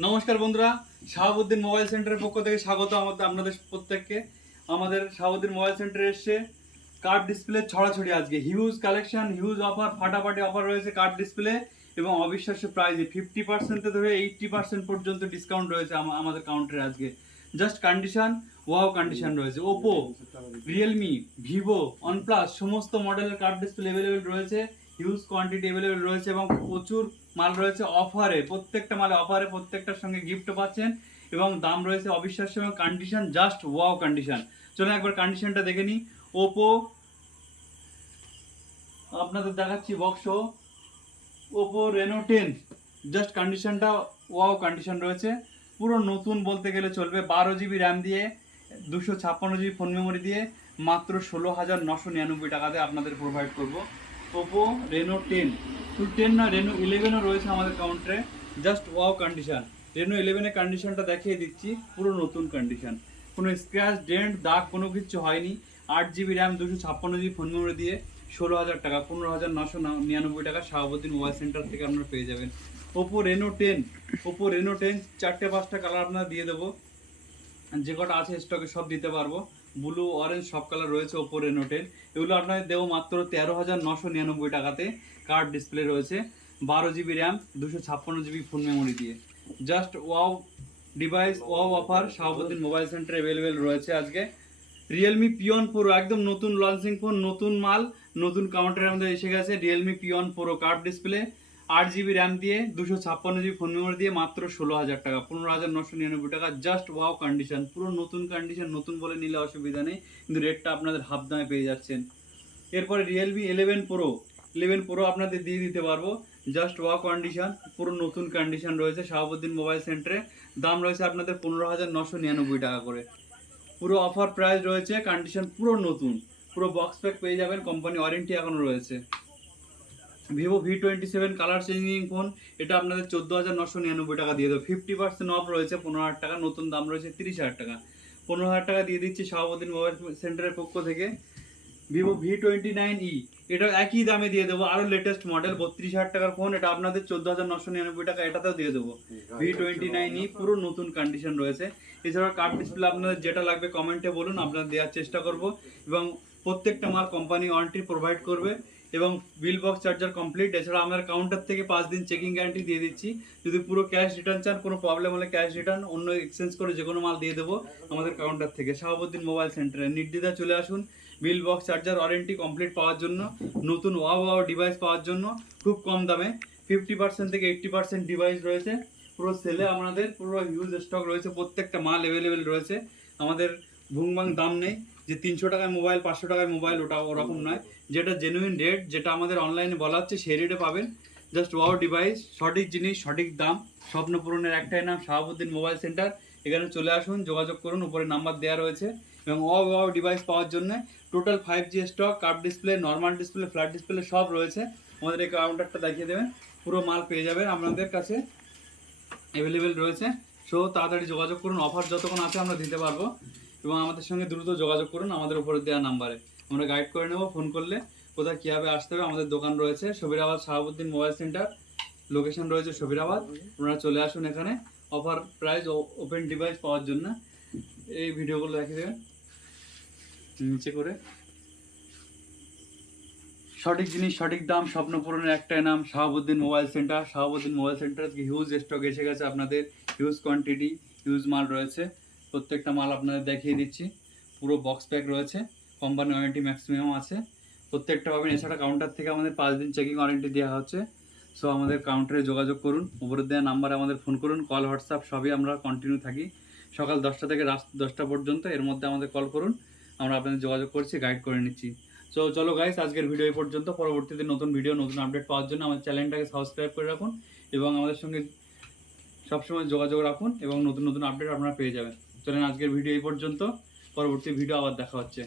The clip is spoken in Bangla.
নমস্কার বন্ধুরা, শাহাবুদ্দিন মোবাইল সেন্টারের পক্ষ থেকে স্বাগত আপনাদের প্রত্যেককে। আমাদের শাহাবুদ্দিন মোবাইল সেন্টারে এসছে কার্ভ ডিসপ্লে ছড়াছড়ি। আজকে হিউজ কালেকশন, হিউজ অফার, ফাটাফাটি অফার রয়েছে কার্ভ ডিসপ্লে এবং অবিশ্বাস্য প্রাইজে 50% ধরে 80% পর্যন্ত ডিসকাউন্ট রয়েছে আমাদের কাউন্টারে আজকে। জাস্ট কন্ডিশন, ওয়াও কন্ডিশন রয়েছে। ওপো, রিয়েলমি, ভিভো, ওয়ানপ্লাস সমস্ত মডেলের কার্ভ ডিসপ্লে অ্যাভেলেবেল রয়েছে। হিউজ কোয়ান্টিটি অ্যাভেলেবেল রয়েছে এবং প্রচুর মাল রয়েছে অফারে। প্রত্যেকটা মালে অফারে, প্রত্যেকটার সঙ্গে গিফটও পাচ্ছেন এবং দাম রয়েছে অবিশ্বাস্য এবং কন্ডিশন জাস্ট ওয়াও কন্ডিশন। চলুন একবার কন্ডিশনটা দেখে নিই। ওপো আপনাদের দেখাচ্ছি বক্স, ওপো রেনো 10, জাস্ট কন্ডিশনটা ওয়াও কন্ডিশন রয়েছে। পুরো নতুন বলতে গেলে চলবে। 12 GB র্যাম দিয়ে, 256 GB ফোন মেমোরি দিয়ে মাত্র 16,999 টাকাতে আপনাদের প্রোভাইড করব। ওপো রেনো 10, শুধু 10 না, রেনো 11ও রয়েছে আমাদের কাউন্টারে। Just wow condition. রেনো 11-এর কন্ডিশনটা দেখিয়ে দিচ্ছি, পুরো নতুন কন্ডিশন, কোনো স্ক্র্যাচ ডেন্ট দাগ কোনো কিছু হয়নি। 8 GB RAM, 256 GB phone memory দিয়ে 16,000 টাকা, 15,999 টাকা শাহাবুদ্দিন মোবাইল সেন্টার থেকে আপনারা পেয়ে যাবেন। ওপো রেনো 10, ওপো রেনো 10 4-5টা কালার আপনারা দিয়ে দেবো, যে কটা আছে স্টকে সব দিতে পারবো। ব্লু, অরেঞ্জ সব কালার রয়েছে ওপো রেনো 10। এগুলো আপনাদের দেবো মাত্র 13,999 টাকাতে। কার্ভ ডিসপ্লে রয়েছে, 12 GB RAM, 256 GB phone memory দিয়ে। Just wow device, wow offer Shahabuddin mobile সেন্টারে অ্যাভেলেবেল রয়েছে আজকে। রিয়েলমি পিওন প্রো একদম নতুন লঞ্চিং ফোন, নতুন মাল, নতুন কাউন্টারে আমাদের এসে গেছে। Realme peon pro curve display, 8 GB RAM দিয়ে, 256 GB ফোন মেমোরি দিয়ে মাত্র 16,000 টাকা, 15,999 টাকা। জাস্ট ওয়াও কন্ডিশন, পুরো নতুন কন্ডিশন। নতুন বলে নিলে অসুবিধা নেই, কিন্তু রেটটা আপনাদের হাফ দামে পেয়ে যাচ্ছেন। এরপরে রিয়েলমি 11 প্রো আপনাদের দিয়ে দিতে পারবো। জাস্ট ওয়াও কন্ডিশন, পুরো নতুন কন্ডিশন রয়েছে শাহাবুদ্দিন মোবাইল সেন্টারে। দাম রয়েছে আপনাদের 15,999 টাকা করে। পুরো অফার প্রাইস রয়েছে, কন্ডিশন পুরো নতুন, পুরো বক্স প্যাক পেয়ে যাবেন, কোম্পানি ওয়ারেন্টি এখনো রয়েছে। Vivo V27 colour changing phone, এটা আপনাদের 14,999 টাকা দিয়ে দেবো। 50% অফ রয়েছে, 15,000 টাকা, নতুন দাম রয়েছে 30,000 টাকা। 15,000 টাকা দিয়ে দিচ্ছি শাহাবুদ্দিন মোবাইল সেন্টারের পক্ষ থেকে। ভিভো V29e, এটা একই দামে দিয়ে দেবো, আরও লেটেস্ট মডেল, 32,000 টাকার ফোন, এটা আপনাদের 14,999 টাকা, এটাতেও দিয়ে দেবো। V29e পুরো নতুন কন্ডিশন রয়েছে। এছাড়া কার্ভ ডিসপ্লে আপনাদের যেটা লাগবে কমেন্টে বলুন, আপনারা দেওয়ার চেষ্টা করব এবং প্রত্যেকটা মাল কোম্পানি ওয়ারেন্টি প্রোভাইড করবে এবং বিল বক্স চার্জার কমপ্লিট। এছাড়া আমাদের কাউন্টার থেকে 5 দিন চেকিং গ্যারান্টি দিয়ে দিচ্ছি। যদি পুরো ক্যাশ রিটার্ন চান, কোনো প্রবলেম হলে ক্যাশ রিটার্ন, অন্য এক্সচেঞ্জ করে যে কোনো মাল দিয়ে দেবো আমাদের কাউন্টার থেকে। শাহাবুদ্দিন মোবাইল সেন্টারে নির্দ্বিধায় চলে আসুন bill box charger warranty complete পাওয়ার জন্য, নতুন ওয়াও ওয়াও ডিভাইস পাওয়ার জন্য খুব কম দামে। 50% থেকে 80% ডিভাইস রয়েছে পুরো সেলে। আমাদের পুরো হিউজ স্টক রয়েছে, প্রত্যেকটা মাল অ্যাভেলেবেল রয়েছে। আমাদের ভুংবাং দাম নেই যে 300 টাকায় মোবাইল, 500 টাকায় মোবাইল, ওটা ওরকম নয়। যেটা জেনুইন রেট, যেটা আমাদের অনলাইনে বলা হচ্ছে সেই রেটে পাবেন। জাস্ট ওয়াও ডিভাইস, সঠিক জিনিস, সঠিক দাম। স্বপ্ন পূরণের একটাই নাম, শাহাবুদ্দিন মোবাইল সেন্টার। এখানে চলে আসুন, যোগাযোগ করুন, উপরে নাম্বার দেওয়া রয়েছে। এবং ওয়াও ওয়াও ডিভাইস পাওয়ার জন্য total 5G stock, curve display, normal display, flat display সব রয়েছে। আমাদের এই কাউন্টারটা দেখিয়ে দেবেন, পুরো মাল পেয়ে যাবেন আপনাদের কাছে অ্যাভেলেবেল রয়েছে। সো তাড়াতাড়ি যোগাযোগ করুন, অফার যতক্ষণ আছে আমরা দিতে পারবো এবং আমাদের সঙ্গে দ্রুত যোগাযোগ করুন আমাদের উপরে দেওয়া নাম্বারে। আমরা গাইড করে নেব ফোন করলে কোথায় কীভাবে আসতে হবে। আমাদের দোকান রয়েছে সবিরাবাদ, শাহাবুদ্দিন মোবাইল সেন্টার, লোকেশন রয়েছে সবিরাবাদ। আপনারা চলে আসুন এখানে অফার প্রাইস ওপেন ডিভাইস পাওয়ার জন্য। এই ভিডিওগুলো দেখিয়ে দেবেন নিচে করে। সঠিক জিনিস, সঠিক দাম, স্বপ্ন পূরণের একটাই নাম, Shahabuddin mobile centre. Shahabuddin mobile centre আজকে হিউজ স্টক এসে গেছে আপনাদের, হিউজ কোয়ান্টিটি, হিউজ মাল রয়েছে। প্রত্যেকটা মাল আপনাদের দেখিয়ে দিচ্ছি, পুরো বক্স প্যাক রয়েছে, কোম্পানি ওয়ারেন্টি ম্যাক্সিমাম আছে, প্রত্যেকটা পাবেন। এছাড়া কাউন্টার থেকে আমাদের 5 দিন চেকিং ওয়ারেন্টি দেওয়া হচ্ছে। সো আমাদের কাউন্টারে যোগাযোগ করুন, উপরে দেওয়া নাম্বারে আমাদের ফোন করুন, কল হোয়াটসঅ্যাপ সবই আমরা কন্টিনিউ থাকি সকাল 10টা থেকে রাত 10টা পর্যন্ত। এর মধ্যে আমাদের কল করুন, আমরা আপনাদের যোগাযোগ করছি, গাইড করে নিচ্ছি। সো চলো গাইস, আজকের ভিডিও এই পর্যন্ত। পরবর্তীতে নতুন ভিডিও, নতুন আপডেট পাওয়ার জন্য আমাদের চ্যানেলটাকে সাবস্ক্রাইব করে রাখুন এবং আমাদের সঙ্গে সবসময় যোগাযোগ রাখুন এবং নতুন নতুন আপডেট আপনারা পেয়ে যাবেন। চলেন আজকের ভিডিও এই পর্যন্ত, পরবর্তী ভিডিও আবার দেখা হচ্ছে।